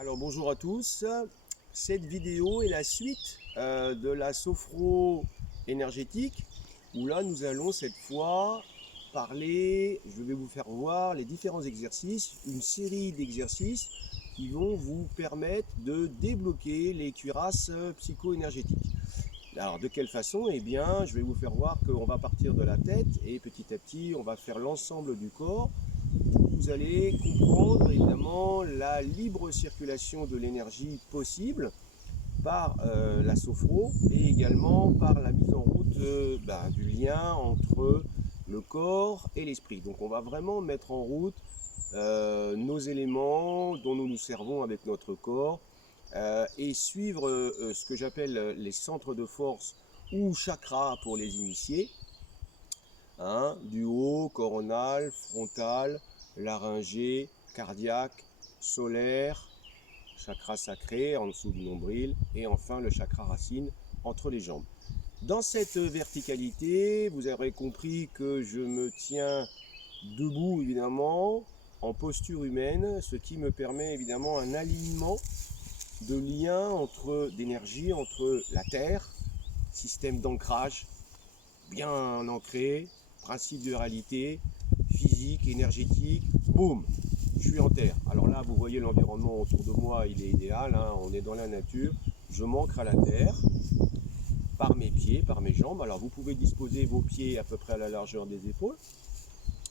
Alors bonjour à tous, cette vidéo est la suite de la sophro énergétique où là nous allons cette fois parler, je vais vous faire voir les différents exercices, une série d'exercices qui vont vous permettre de débloquer les cuirasses psycho-énergétiques. Alors de quelle façon? Eh bien je vais vous faire voir qu'on va partir de la tête et petit à petit on va faire l'ensemble du corps. Vous allez comprendre évidemment la libre circulation de l'énergie possible par la sophro et également par la mise en route du lien entre le corps et l'esprit. Donc on va vraiment mettre en route nos éléments dont nous nous servons avec notre corps et suivre ce que j'appelle les centres de force ou chakras pour les initiés, du haut, coronal, frontal, laryngé, cardiaque, solaire, chakra sacré en dessous du nombril et enfin le chakra racine entre les jambes. Dans cette verticalité, vous aurez compris que je me tiens debout évidemment en posture humaine, ce qui me permet évidemment un alignement de lien d'énergie entre la terre, système d'ancrage bien ancré, principe de réalité, physique, énergétique, boum, je suis en terre. Alors là, vous voyez l'environnement autour de moi, il est idéal, on est dans la nature. Je m'ancre à la terre, par mes pieds, par mes jambes. Alors vous pouvez disposer vos pieds à peu près à la largeur des épaules.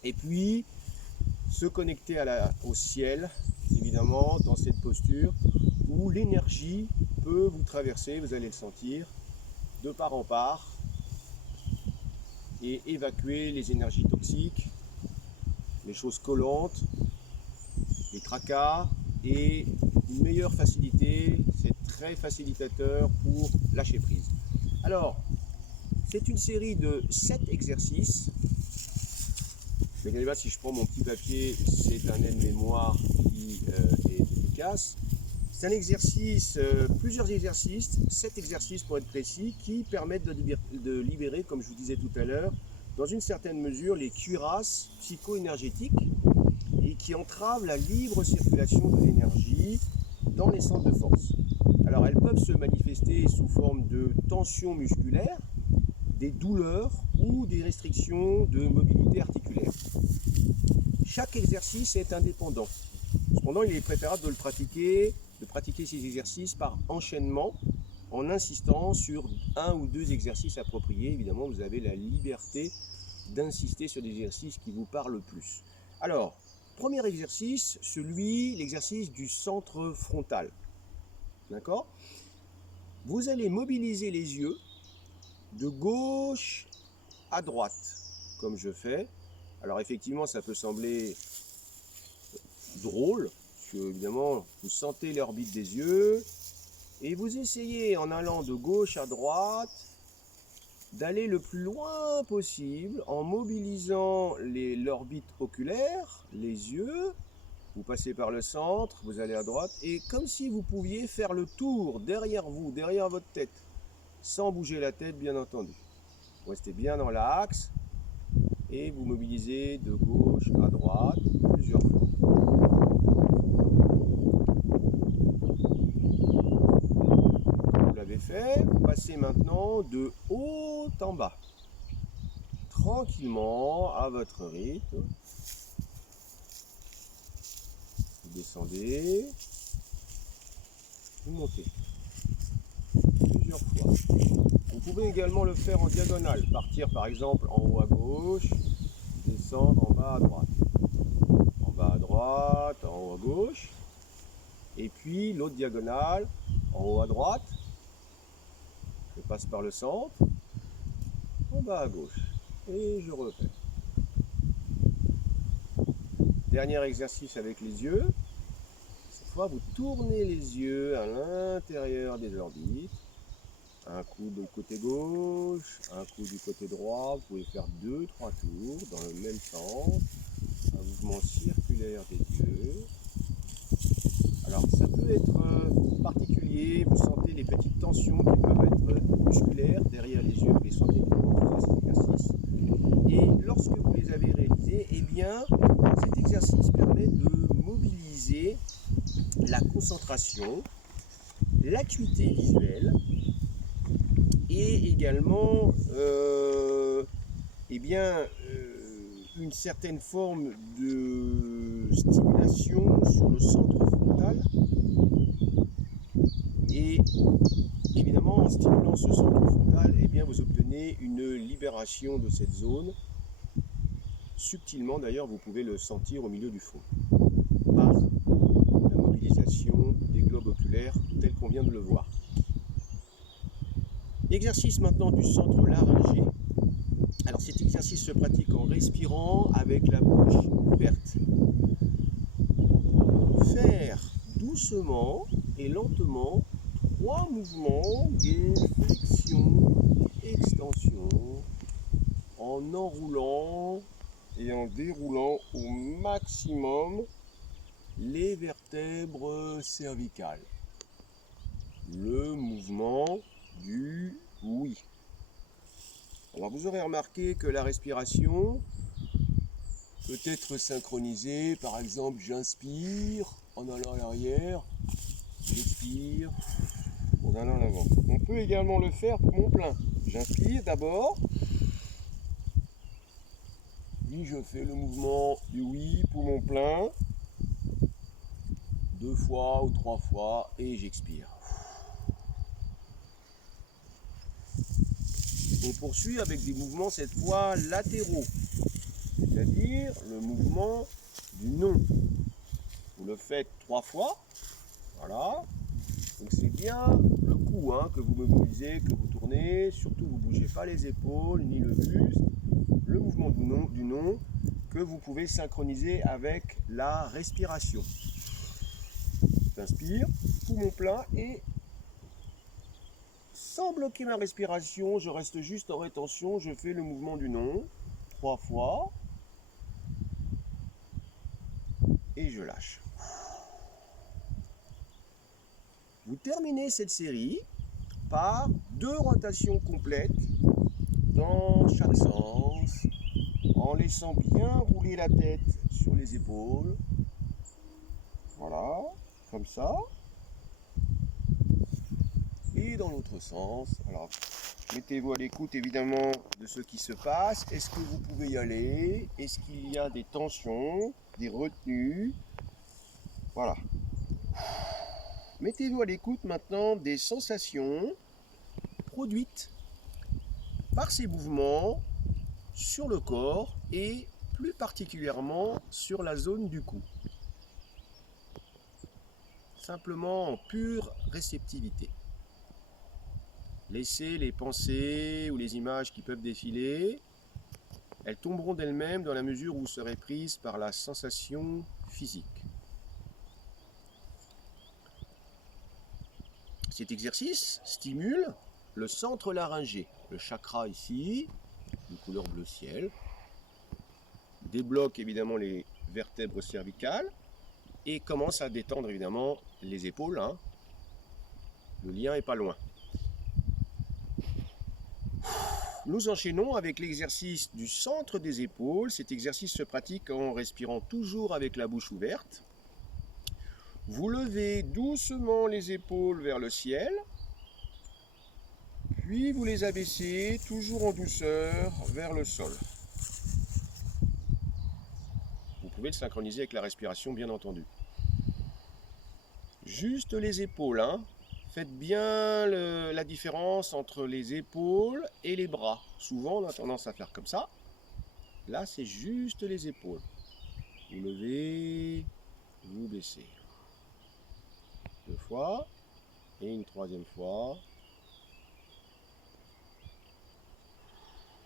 Et puis, se connecter au ciel, évidemment, dans cette posture, où l'énergie peut vous traverser, vous allez le sentir, de part en part, et évacuer les énergies toxiques, les choses collantes, les tracas et une meilleure facilité, c'est très facilitateur pour lâcher prise. Alors, c'est une série de 7 exercices. Mais regardez, si je prends mon petit papier, c'est un aide-mémoire qui est efficace. C'est un exercice, plusieurs exercices, 7 exercices pour être précis, qui permettent de libérer, comme je vous disais tout à l'heure, dans une certaine mesure, les cuirasses psycho-énergétiques et qui entravent la libre circulation de l'énergie dans les centres de force. Alors elles peuvent se manifester sous forme de tensions musculaires, des douleurs ou des restrictions de mobilité articulaire. Chaque exercice est indépendant. Cependant, il est préférable de pratiquer ces exercices par enchaînement en insistant sur un ou deux exercices appropriés. Évidemment, vous avez la liberté d'insister sur des exercices qui vous parlent le plus. Alors, premier exercice, l'exercice du centre frontal. D'accord? Vous allez mobiliser les yeux de gauche à droite, comme je fais. Alors effectivement, ça peut sembler drôle, parce que évidemment, vous sentez l'orbite des yeux, et vous essayez en allant de gauche à droite, d'aller le plus loin possible en mobilisant l'orbite oculaire, les yeux. Vous passez par le centre, vous allez à droite, et comme si vous pouviez faire le tour derrière vous, derrière votre tête, sans bouger la tête bien entendu. Vous restez bien dans l'axe, et vous mobilisez de gauche à droite plusieurs fois. Vous l'avez fait, vous passez maintenant de haut en bas, tranquillement, à votre rythme. Vous descendez, vous montez plusieurs fois. Vous pouvez également le faire en diagonale, partir par exemple en haut à gauche, descendre en bas à droite. En bas à droite, en haut à gauche, et puis l'autre diagonale, en haut à droite, je passe par le centre, en bas à gauche, et je refais. Dernier exercice avec les yeux. Cette fois, vous tournez les yeux à l'intérieur des orbites. Un coup du côté gauche, un coup du côté droit. Vous pouvez faire 2-3 tours dans le même sens. Un mouvement circulaire des yeux. Alors, ça peut être particulier. Vous sentez les petites tensions qui peuvent être musculaires derrière les yeux. Vous les sentez pendant cet exercice. Et lorsque vous les avez réalisés, eh bien, cet exercice permet de mobiliser la concentration, l'acuité visuelle et également une certaine forme de stimulation sur le centre frontal. Et évidemment, en stimulant ce centre frontal, vous obtenez une libération de cette zone. Subtilement, d'ailleurs, vous pouvez le sentir au milieu du front, par la mobilisation des globes oculaires tel qu'on vient de le voir. L'exercice maintenant du centre laryngé. Alors cet exercice se pratique en respirant avec la bouche ouverte. Faire doucement et lentement 3 mouvements de flexion, extension, en enroulant et en déroulant au maximum les vertèbres cervicales. Le mouvement du oui. Alors vous aurez remarqué que la respiration peut être synchronisée. Par exemple, j'inspire en allant à l'arrière, j'expire en allant à l'avant. On peut également le faire pour mon plein. J'inspire d'abord, puis je fais le mouvement du oui pour mon plein, 2 fois ou 3 fois, et j'expire. On poursuit avec des mouvements cette fois latéraux, c'est-à-dire le mouvement du non. Vous le faites 3 fois, voilà. Donc c'est bien le cou que vous mobilisez, que vous tournez, surtout vous ne bougez pas les épaules ni le buste. Le mouvement du non que vous pouvez synchroniser avec la respiration. J'inspire, poumon plein et sans bloquer ma respiration, je reste juste en rétention, je fais le mouvement du non 3 fois et je lâche. Vous terminez cette série par 2 rotations complètes dans chaque sens, en laissant bien rouler la tête sur les épaules. Voilà, comme ça. Et dans l'autre sens. Alors, mettez-vous à l'écoute évidemment de ce qui se passe. Est-ce que vous pouvez y aller? Est-ce qu'il y a des tensions, des retenues? Voilà. Mettez-vous à l'écoute maintenant des sensations produites par ces mouvements sur le corps et plus particulièrement sur la zone du cou. Simplement en pure réceptivité. Laissez les pensées ou les images qui peuvent défiler. Elles tomberont d'elles-mêmes dans la mesure où vous serez prise par la sensation physique. Cet exercice stimule le centre laryngé, le chakra ici, de couleur bleu ciel, débloque évidemment les vertèbres cervicales et commence à détendre évidemment les épaules. Le lien est pas loin. Nous enchaînons avec l'exercice du centre des épaules. Cet exercice se pratique en respirant toujours avec la bouche ouverte. Vous levez doucement les épaules vers le ciel, puis vous les abaissez toujours en douceur vers le sol. Vous pouvez le synchroniser avec la respiration, bien entendu. Juste les épaules, Faites bien la différence entre les épaules et les bras. Souvent, on a tendance à faire comme ça. Là, c'est juste les épaules. Vous levez, vous baissez. 2 fois et une 3e fois.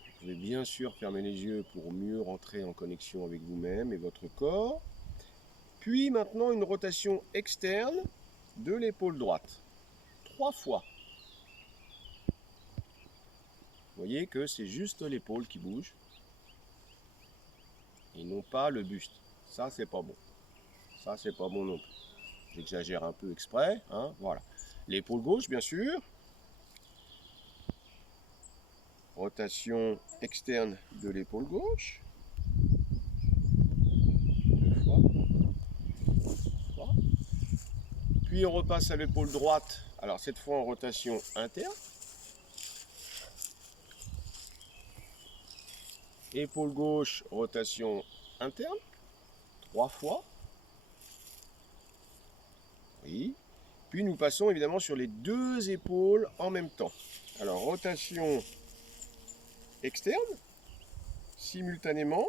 Vous pouvez bien sûr fermer les yeux pour mieux rentrer en connexion avec vous-même et votre corps. Puis maintenant, une rotation externe de l'épaule droite. 3 fois. Vous voyez que c'est juste l'épaule qui bouge et non pas le buste. Ça, c'est pas bon. Ça, c'est pas bon non plus. J'exagère un peu exprès. Voilà. L'épaule gauche, bien sûr. Rotation externe de l'épaule gauche. 2 fois. 3. Puis on repasse à l'épaule droite, alors cette fois en rotation interne. Épaule gauche, rotation interne, 3 fois. Oui. Puis nous passons évidemment sur les deux épaules en même temps. Alors rotation externe, simultanément.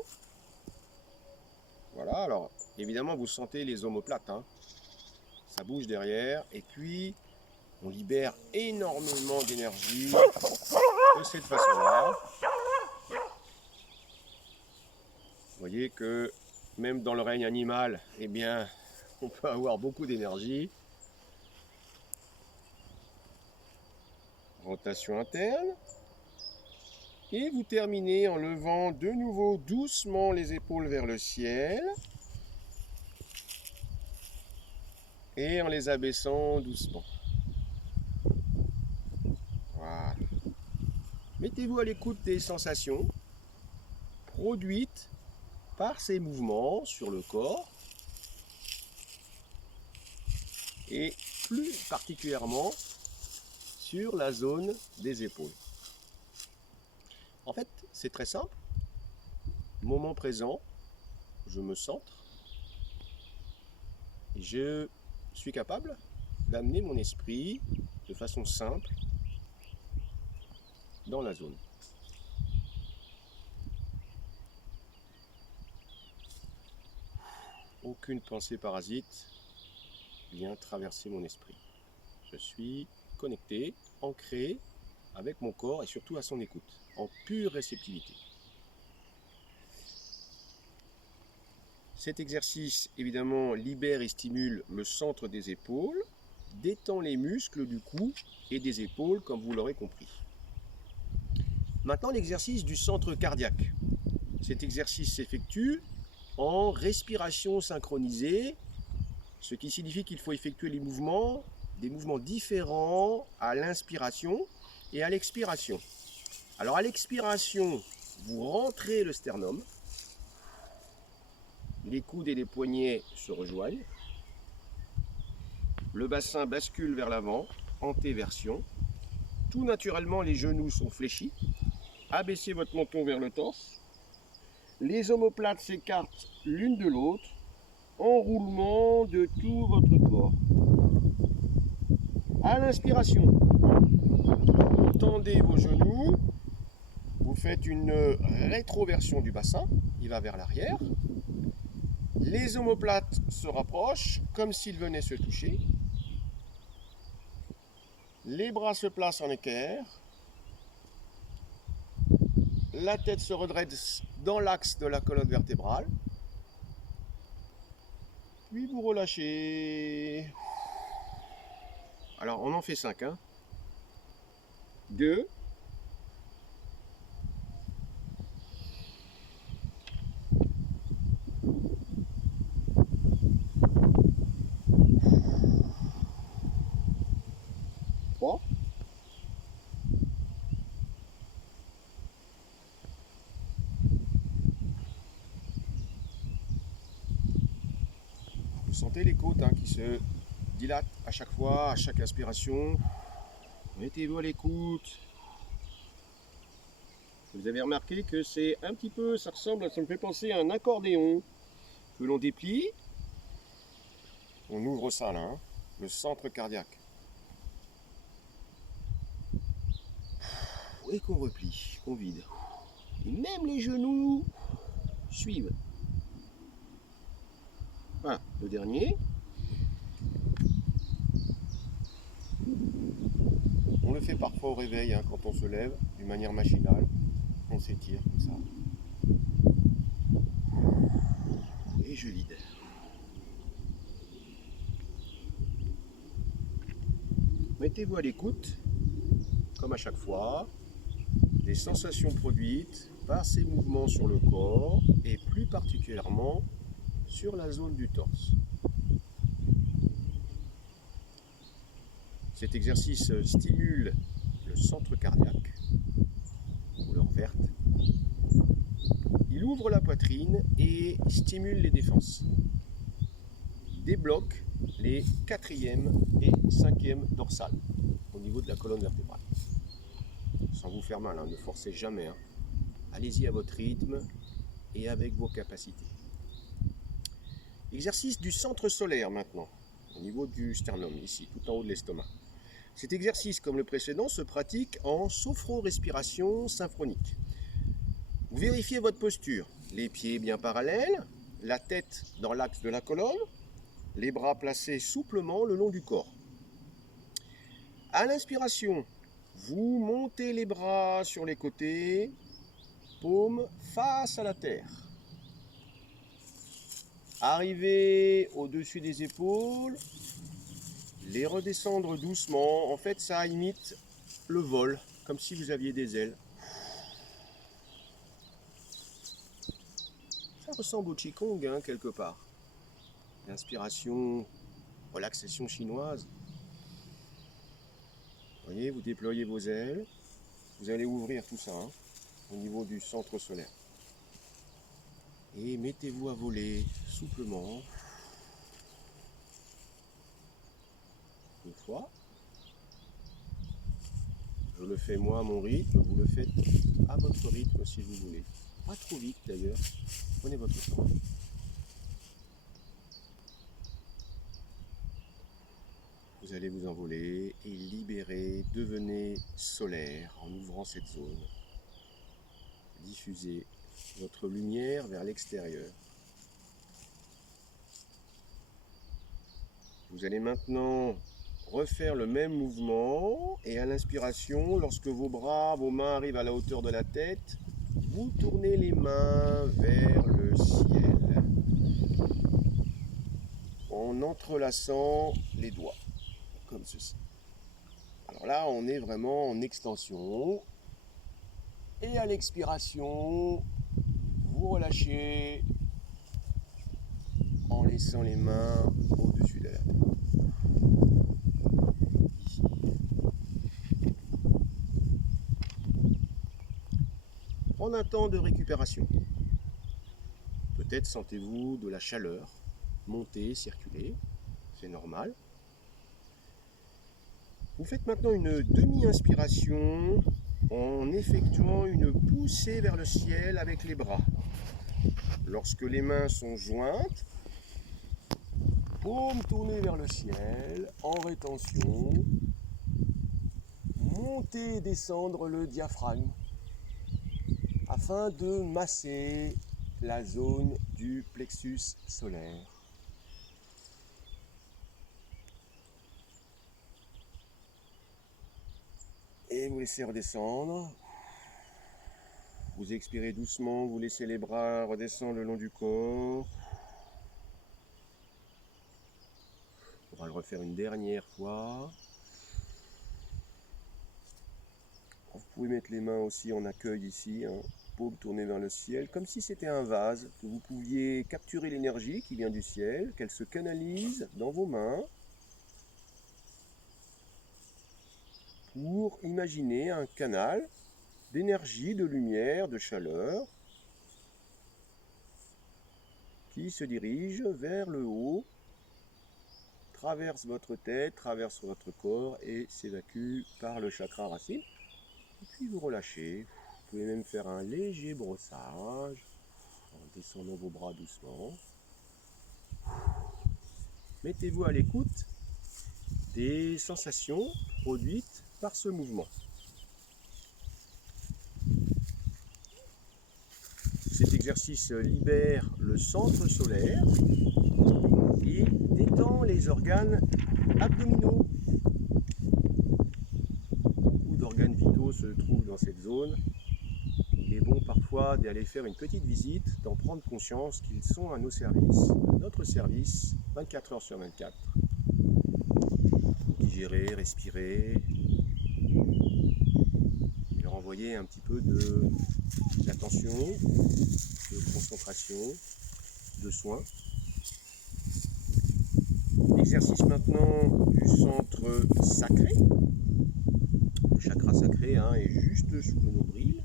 Voilà, alors évidemment vous sentez les omoplates, hein. Ça bouge derrière et puis on libère énormément d'énergie de cette façon-là. Vous voyez que même dans le règne animal, eh bien, on peut avoir beaucoup d'énergie. Rotation interne. Et vous terminez en levant de nouveau doucement les épaules vers le ciel. Et en les abaissant doucement. Voilà. Mettez-vous à l'écoute des sensations produites par ces mouvements sur le corps. Et plus particulièrement sur la zone des épaules. En fait, c'est très simple. Moment présent, je me centre. Et je suis capable d'amener mon esprit de façon simple dans la zone. Aucune pensée parasite vient traverser mon esprit. Je suis connecté, ancré avec mon corps et surtout à son écoute, en pure réceptivité. Cet exercice, évidemment, libère et stimule le centre des épaules, détend les muscles du cou et des épaules, comme vous l'aurez compris. Maintenant, l'exercice du centre cardiaque. Cet exercice s'effectue en respiration synchronisée, ce qui signifie qu'il faut effectuer des mouvements différents à l'inspiration et à l'expiration. Alors à l'expiration, vous rentrez le sternum, les coudes et les poignets se rejoignent, le bassin bascule vers l'avant, antéversion. Tout naturellement, les genoux sont fléchis. Abaissez votre menton vers le torse. Les omoplates s'écartent l'une de l'autre. Enroulement de tout votre corps. À l'inspiration, tendez vos genoux. Vous faites une rétroversion du bassin. Il va vers l'arrière. Les omoplates se rapprochent comme s'ils venaient se toucher. Les bras se placent en équerre. La tête se redresse dans l'axe de la colonne vertébrale. Puis vous relâchez. Alors on en fait 5. 2. 3. Vous sentez les côtes qui se dilatent à chaque fois, à chaque inspiration. Mettez-vous à l'écoute. Vous avez remarqué que c'est un petit peu, ça me fait penser à un accordéon que l'on déplie. On ouvre ça là, le centre cardiaque. Et qu'on replie, qu'on vide. Et même les genoux suivent. Voilà, le dernier. On le fait parfois au réveil, quand on se lève, d'une manière machinale. On s'étire comme ça. Et je vide. Mettez-vous à l'écoute, comme à chaque fois, des sensations produites par ces mouvements sur le corps et plus particulièrement sur la zone du torse. Cet exercice stimule le centre cardiaque, couleur verte. Il ouvre la poitrine et stimule les défenses. Débloque les 4e et 5e dorsales au niveau de la colonne vertébrale. Sans vous faire mal, hein, ne forcez jamais. Hein. Allez-y à votre rythme et avec vos capacités. Exercice du centre solaire maintenant, au niveau du sternum, ici, tout en haut de l'estomac. Cet exercice, comme le précédent, se pratique en sophro-respiration symphonique. Vous vérifiez votre posture, les pieds bien parallèles, la tête dans l'axe de la colonne, les bras placés souplement le long du corps. À l'inspiration, vous montez les bras sur les côtés, paumes face à la terre. Arrivez au-dessus des épaules, les redescendre doucement. En fait, ça imite le vol, comme si vous aviez des ailes. Ça ressemble au Qigong, hein, quelque part. L'inspiration, relaxation chinoise. Vous voyez, vous déployez vos ailes. Vous allez ouvrir tout ça, hein, au niveau du centre solaire. Et mettez-vous à voler souplement. 2 fois. Je le fais moi à mon rythme, vous le faites à votre rythme si vous voulez. Pas trop vite d'ailleurs, prenez votre temps. Vous allez vous envoler et libérer, devenez solaire en ouvrant cette zone. Diffusez votre lumière vers l'extérieur. Vous allez maintenant refaire le même mouvement et à l'inspiration, lorsque vos bras, vos mains arrivent à la hauteur de la tête, vous tournez les mains vers le ciel en entrelaçant les doigts, comme ceci. Alors là, on est vraiment en extension et à l'expiration, vous relâchez en laissant les mains au-dessus de la tête. Ici. Prendre un temps de récupération. Peut-être sentez-vous de la chaleur monter, circuler, c'est normal. Vous faites maintenant une demi-inspiration en effectuant une poussée vers le ciel avec les bras. Lorsque les mains sont jointes, paumes tournées vers le ciel, en rétention, montez et descendre le diaphragme afin de masser la zone du plexus solaire. Et vous laissez redescendre. Vous expirez doucement, vous laissez les bras redescendre le long du corps. On va le refaire une dernière fois. Vous pouvez mettre les mains aussi en accueil ici, hein, paume tournée vers le ciel, comme si c'était un vase, que vous pouviez capturer l'énergie qui vient du ciel, qu'elle se canalise dans vos mains pour imaginer un canal d'énergie, de lumière, de chaleur qui se dirige vers le haut, traverse votre tête, traverse votre corps et s'évacue par le chakra racine. Et puis vous relâchez. Vous pouvez même faire un léger brossage en descendant vos bras doucement. Mettez-vous à l'écoute des sensations produites par ce mouvement. Cet exercice libère le centre solaire et détend les organes abdominaux. Beaucoup d'organes vitaux se trouvent dans cette zone. Il est bon parfois d'aller faire une petite visite, d'en prendre conscience qu'ils sont à nos services, à notre service, 24 heures sur 24. Digérer, respirer, et leur envoyer un petit peu d'attention, de concentration, de soin. Exercice maintenant du centre sacré. Le chakra sacré est juste sous le nombril.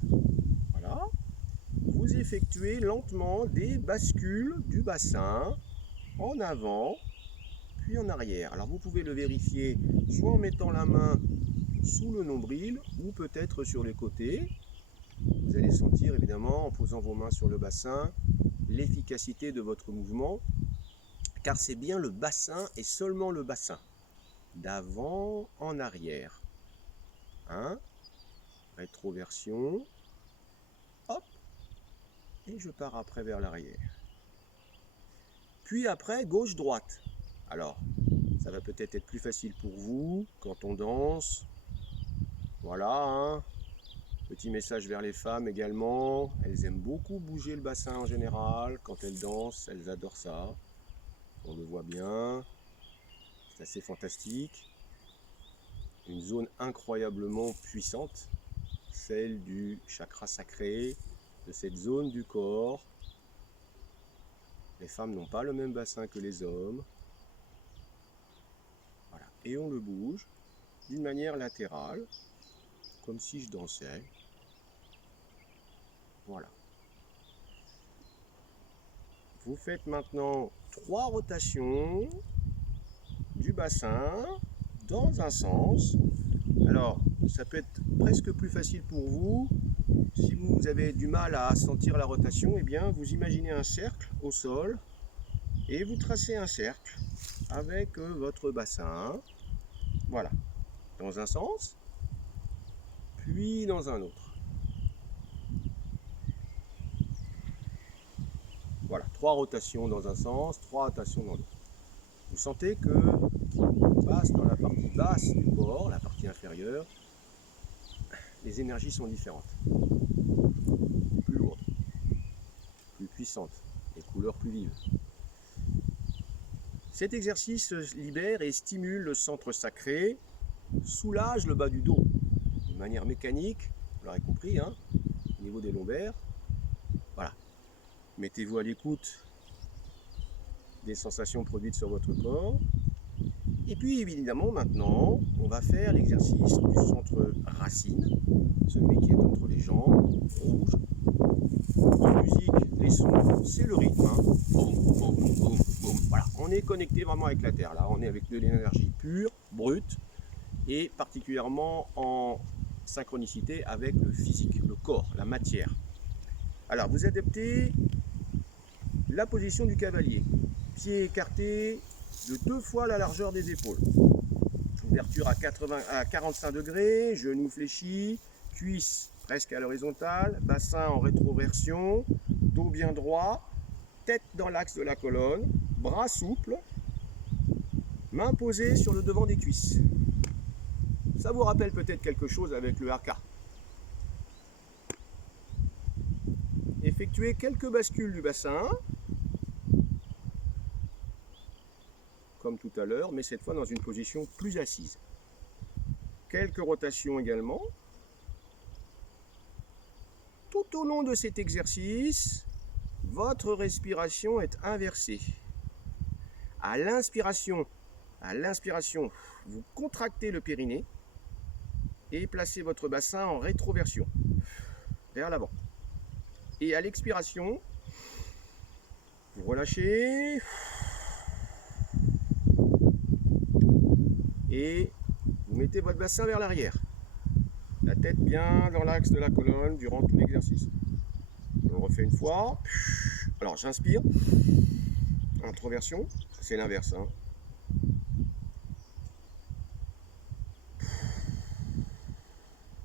Voilà. Vous effectuez lentement des bascules du bassin en avant, puis en arrière. Alors vous pouvez le vérifier soit en mettant la main sous le nombril ou peut-être sur les côtés. Vous allez sentir évidemment en posant vos mains sur le bassin l'efficacité de votre mouvement, car c'est bien le bassin et seulement le bassin, d'avant en arrière. Rétroversion, hop, et je pars après vers l'arrière. Puis après, gauche-droite. Alors, ça va peut-être être plus facile pour vous quand on danse. Voilà, Petit message vers les femmes également. Elles aiment beaucoup bouger le bassin en général. Quand elles dansent, elles adorent ça. On le voit bien. C'est assez fantastique. Une zone incroyablement puissante. Celle du chakra sacré, de cette zone du corps. Les femmes n'ont pas le même bassin que les hommes. Voilà. Et on le bouge d'une manière latérale, comme si je dansais. Voilà. Vous faites maintenant 3 rotations du bassin dans un sens. Alors, ça peut être presque plus facile pour vous. Si vous avez du mal à sentir la rotation, eh bien, vous imaginez un cercle au sol et vous tracez un cercle avec votre bassin. Voilà. Dans un sens, puis dans un autre. Voilà, 3 rotations dans un sens, 3 rotations dans l'autre. Vous sentez que passe dans la partie basse du corps, la partie inférieure, les énergies sont différentes. Plus lourdes, plus puissantes, les couleurs plus vives. Cet exercice libère et stimule le centre sacré, soulage le bas du dos, de manière mécanique, vous l'aurez compris, au niveau des lombaires. Voilà. Mettez-vous à l'écoute des sensations produites sur votre corps. Et puis évidemment maintenant, on va faire l'exercice du centre racine, celui qui est entre les jambes, rouge. En musique, les sons, c'est le rythme. Boum, boum, boum, boum. Voilà, on est connecté vraiment avec la terre. Là, on est avec de l'énergie pure, brute, et particulièrement en synchronicité avec le physique, le corps, la matière. Alors, vous adaptez la position du cavalier. Pied écarté de 2 fois la largeur des épaules. Ouverture à 45 degrés, genoux fléchis, cuisses presque à l'horizontale, bassin en rétroversion, dos bien droit, tête dans l'axe de la colonne, bras souples, mains posées sur le devant des cuisses. Ça vous rappelle peut-être quelque chose avec le haka. Effectuez quelques bascules du bassin, comme tout à l'heure, mais cette fois dans une position plus assise. Quelques rotations également. Tout au long de cet exercice, votre respiration est inversée. À l'inspiration, vous contractez le périnée et placez votre bassin en rétroversion, vers l'avant. Et à l'expiration, vous relâchez et vous mettez votre bassin vers l'arrière. La tête bien dans l'axe de la colonne durant tout l'exercice. On le refait une fois. Alors j'inspire. Introversion, c'est l'inverse.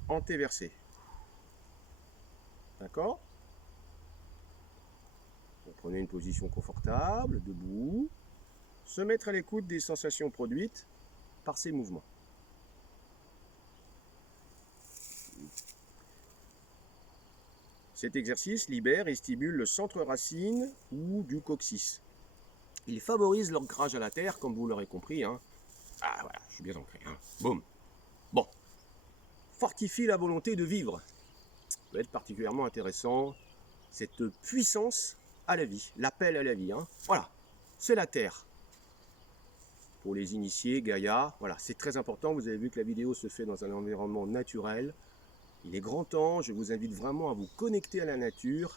Antéversé. D'accord? Vous prenez une position confortable, debout. Se mettre à l'écoute des sensations produites par ces mouvements. Cet exercice libère et stimule le centre racine ou du coccyx. Il favorise l'ancrage à la terre, comme vous l'aurez compris. Ah voilà, je suis bien ancré. Boum. Bon. Fortifie la volonté de vivre. Ça peut être particulièrement intéressant. Cette puissance à la vie, l'appel à la vie. Voilà, c'est la terre. Pour les initiés, Gaïa, voilà, c'est très important. Vous avez vu que la vidéo se fait dans un environnement naturel. Il est grand temps, je vous invite vraiment à vous connecter à la nature,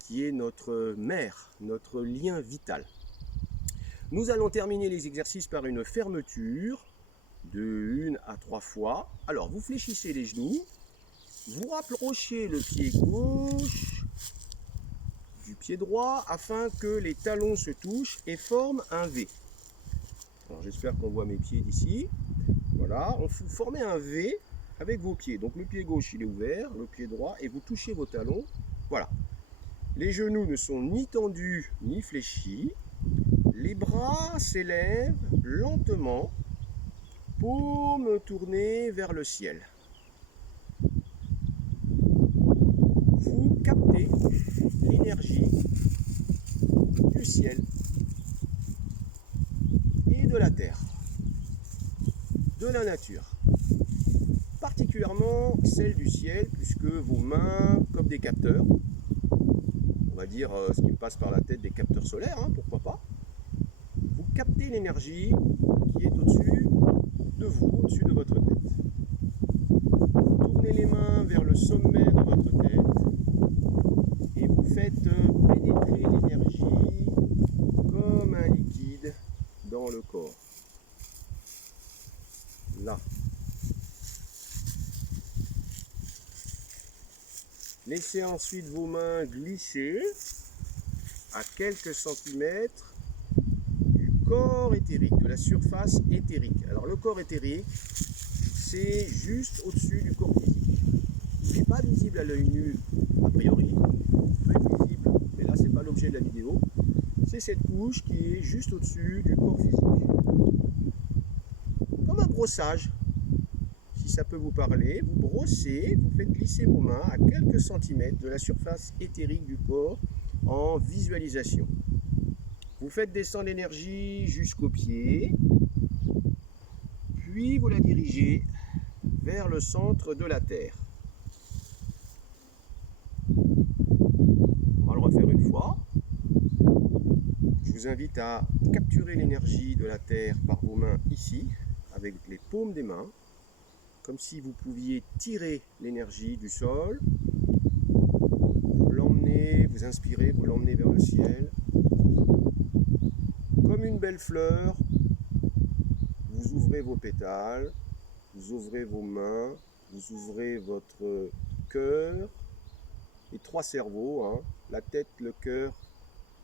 qui est notre mère, notre lien vital. Nous allons terminer les exercices par une fermeture de 1 à 3 fois. Alors, vous fléchissez les genoux, vous rapprochez le pied gauche du pied droit afin que les talons se touchent et forment un V. Alors, j'espère qu'on voit mes pieds d'ici. Voilà, vous formez un V avec vos pieds. Donc, le pied gauche, il est ouvert, le pied droit, et vous touchez vos talons. Voilà. Les genoux ne sont ni tendus ni fléchis. Les bras s'élèvent lentement, paume tournée vers le ciel. Vous captez l'énergie du ciel et de la terre, de la nature. Particulièrement celle du ciel, puisque vos mains, comme des capteurs, on va dire ce qui me passe par la tête, des capteurs solaires, hein, pourquoi pas, vous captez l'énergie qui est au-dessus de vous, au-dessus de votre tête. Tournez les mains vers le sommet de votre tête et vous faites pénétrer l'énergie comme un liquide dans le corps. Là. Laissez ensuite vos mains glisser à quelques centimètres du corps éthérique, de la surface éthérique. Alors le corps éthérique, c'est juste au-dessus du corps physique. Il n'est pas visible à l'œil nu a priori, il peut être visible, mais là c'est pas l'objet de la vidéo. C'est cette couche qui est juste au-dessus du corps physique. Comme un brossage. Si ça peut vous parler, vous brossez, vous faites glisser vos mains à quelques centimètres de la surface éthérique du corps en visualisation. Vous faites descendre l'énergie jusqu'aux pieds, puis vous la dirigez vers le centre de la Terre. On va le refaire une fois. Je vous invite à capturer l'énergie de la Terre par vos mains ici, avec les paumes des mains. Comme si vous pouviez tirer l'énergie du sol, vous l'emmenez, vous inspirez, vous l'emmenez vers le ciel. Comme une belle fleur, vous ouvrez vos pétales, vous ouvrez vos mains, vous ouvrez votre cœur, les 3 cerveaux, hein, la tête, le cœur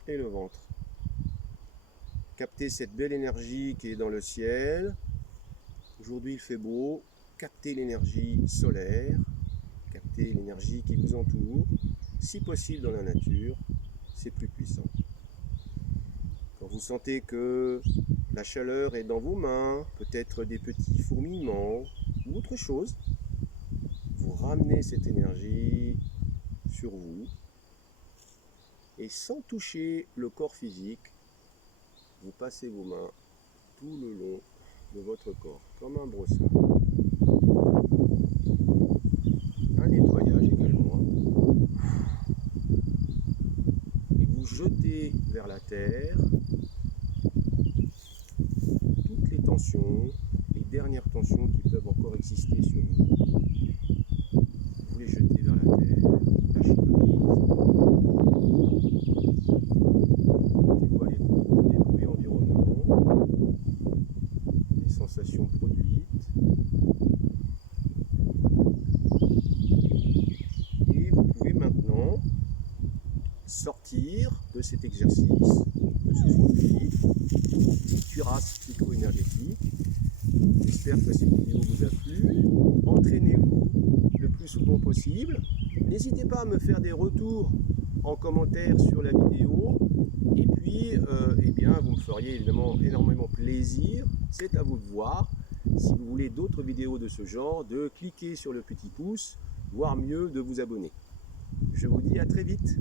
et le ventre. Captez cette belle énergie qui est dans le ciel. Aujourd'hui il fait beau. Captez l'énergie solaire, captez l'énergie qui vous entoure, si possible dans la nature, c'est plus puissant. Quand vous sentez que la chaleur est dans vos mains, peut-être des petits fourmillements ou autre chose, vous ramenez cette énergie sur vous et sans toucher le corps physique, vous passez vos mains tout le long de votre corps, comme un brossard. Un nettoyage également. Et vous jetez vers la terre toutes les tensions, les dernières tensions qui peuvent encore exister sur vous. Vous les jetez vers la terre, lâchez prise. Mettez-vous à l'écoute des bruits environnants, des sensations produites. Sortir de cet exercice, de ce suivi, cuirasse psycho-énergétique. J'espère que cette vidéo vous a plu. Entraînez-vous le plus souvent possible. N'hésitez pas à me faire des retours en commentaire sur la vidéo. Et puis, eh bien, vous me feriez évidemment énormément plaisir. C'est à vous de voir. Si vous voulez d'autres vidéos de ce genre, de cliquer sur le petit pouce, voire mieux de vous abonner. Je vous dis à très vite.